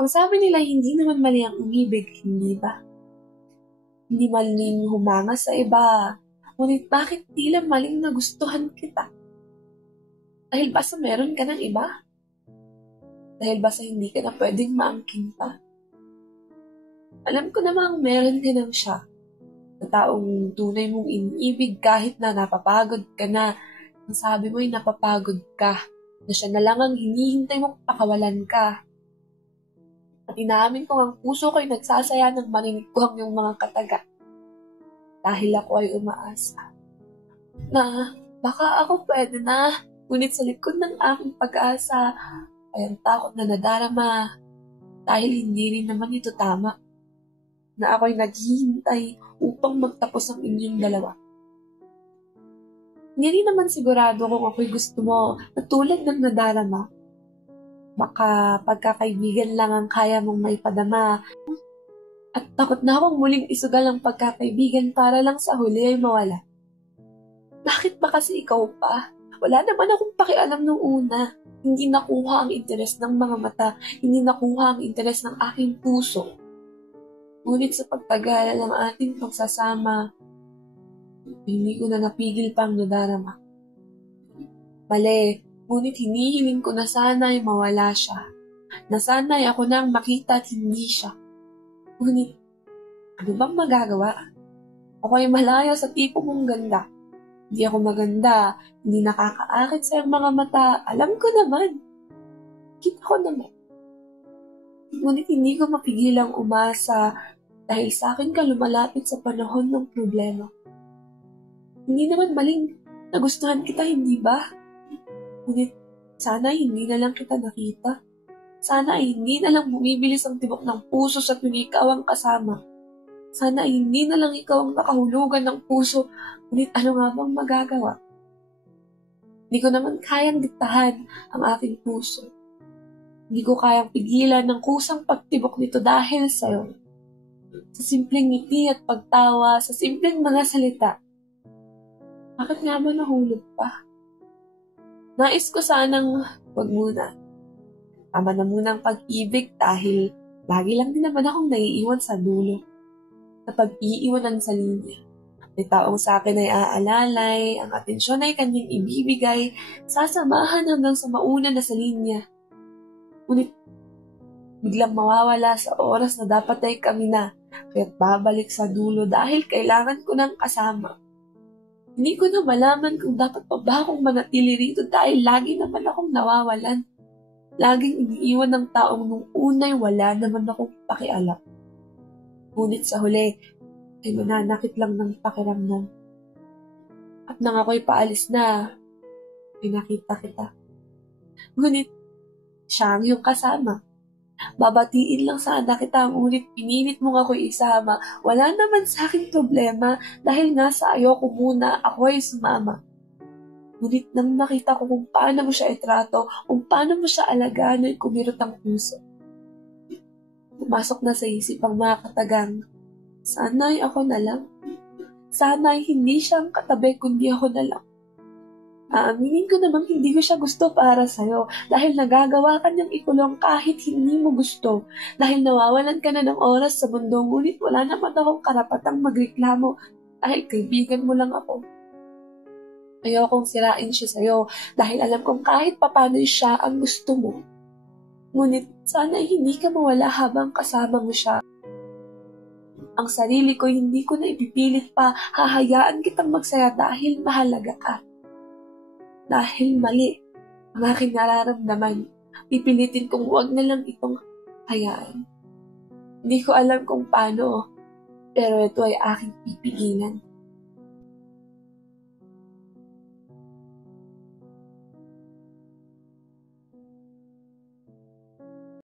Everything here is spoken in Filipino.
Ang sabi nila hindi naman mali ang umibig, hindi ba? Hindi maling humanga sa iba. Ngunit bakit tila maling nagustuhan kita? Dahil ba sa meron ka ng iba? Dahil ba sa hindi ka na pwedeng maangkin pa? Alam ko namang meron ka ng siya. Na taong tunay mong iniibig kahit na napapagod ka na. Ang sabi mo'y napapagod ka. Na siya na lang ang hinihintay mong pakawalan ka. At inaamin ko ang puso ko'y nagsasaya ng marinig ko ang iyong mga kataga. Dahil ako ay umaasa na baka ako pwede na. Ngunit sa likod ng aking pag-asa ay ang takot na nadarama dahil hindi rin naman ito tama. Na ako'y naghihintay upang magtapos ang inyong dalawa. Hindi rin naman sigurado kung ako'y gusto mo na tulad ng nadarama. Baka pagkakaibigan lang ang kaya mong maipadama. At takot na akong muling isugal ang pagkakaibigan para lang sa huli ay mawala. Bakit ba kasi ikaw pa? Wala naman akong pakialam nung una. Hindi nakuha ang interes ng mga mata. Hindi nakuha ang interes ng aking puso. Ngunit sa pagtagal ng ating pagsasama, hindi ko na napigil pang nadarama. Mali, ngunit hinihiling ko na sana'y mawala siya. Na sana'y ako nang makita at hindi siya. Ngunit, ano bang magagawa? Ako ay malayo sa tipo mong ganda. Hindi ako maganda, hindi nakakaakit sa iyong mga mata. Alam ko naman. Kita ko naman. Ngunit hindi ko mapigilang umasa dahil sa akin ka lumalapit sa panahon ng problema. Hindi naman maling nagustuhan kita, hindi ba? Ngunit sana hindi na lang kita nakita. Sana ay hindi na lang bumibilis ang tibok ng puso sa tuwing ikaw ang kasama. Sana ay hindi na lang ikaw ang nakahulugan ng puso. Ngunit ano nga bang magagawa? Hindi ko naman kayang diktahan ang aking puso. Hindi ko kayang pigilan ng kusang pagtibok nito dahil sa'yo. Sa simpleng ngiti at pagtawa, sa simpleng mga salita. Bakit nga ba nahulog pa? Nais ko sanang wag muna. Tama na muna ang pag-ibig dahil lagi lang din naman akong naiiwan sa dulo. Sa pag-iiwanan sa linya. May taong sa akin ay aalalay, ang atensyon ay kanyang ibibigay, sasamahan hanggang sa mauna na sa linya. Ngunit biglang mawawala sa oras na dapat ay kami na, kaya't babalik sa dulo dahil kailangan ko ng kasama. Hindi ko na malaman kung dapat pa ba akong manatili rito dahil lagi naman akong nawawalan. Laging iniiwan ng taong nung unay wala naman akong pakialam. Ngunit sa huli, ay mananakit lang ng pakiramdam. At nang ako'y paalis na, ay nakita kita. Ngunit, siya ang iyong kasama. Babatiin lang sana kita, ngunit pinilit mong ako'y isama. Wala naman sa aking problema dahil nga sa ayoko muna ako ay sumama. Ngunit nang nakita ko kung paano mo siya itrato, kung paano mo siya alagaan, ay kumirot ang puso. Pumasok na sa isip ang mga katagang, sana'y ako na lang. Sana'y hindi siya ang katabi kundi ako na lang. Aaminin ko namang hindi ko siya gusto para sa'yo dahil nagagawa ka niyang ikulong kahit hindi mo gusto. Dahil nawawalan ka na ng oras sa mundo, ngunit wala naman akong karapatang magreklamo dahil kaibigan mo lang ako. Ayokong sirain siya sa'yo dahil alam kong kahit papano'y siya ang gusto mo. Ngunit sana hindi ka mawala habang kasama mo siya. Ang sarili ko hindi ko na ipipilit pa, hahayaan kitang magsaya dahil mahalaga ka. Dahil mali ang aking nararamdaman, pipilitin kong huwag na lang itong hayaan. Hindi ko alam kung paano, pero ito ay aking pipigilan.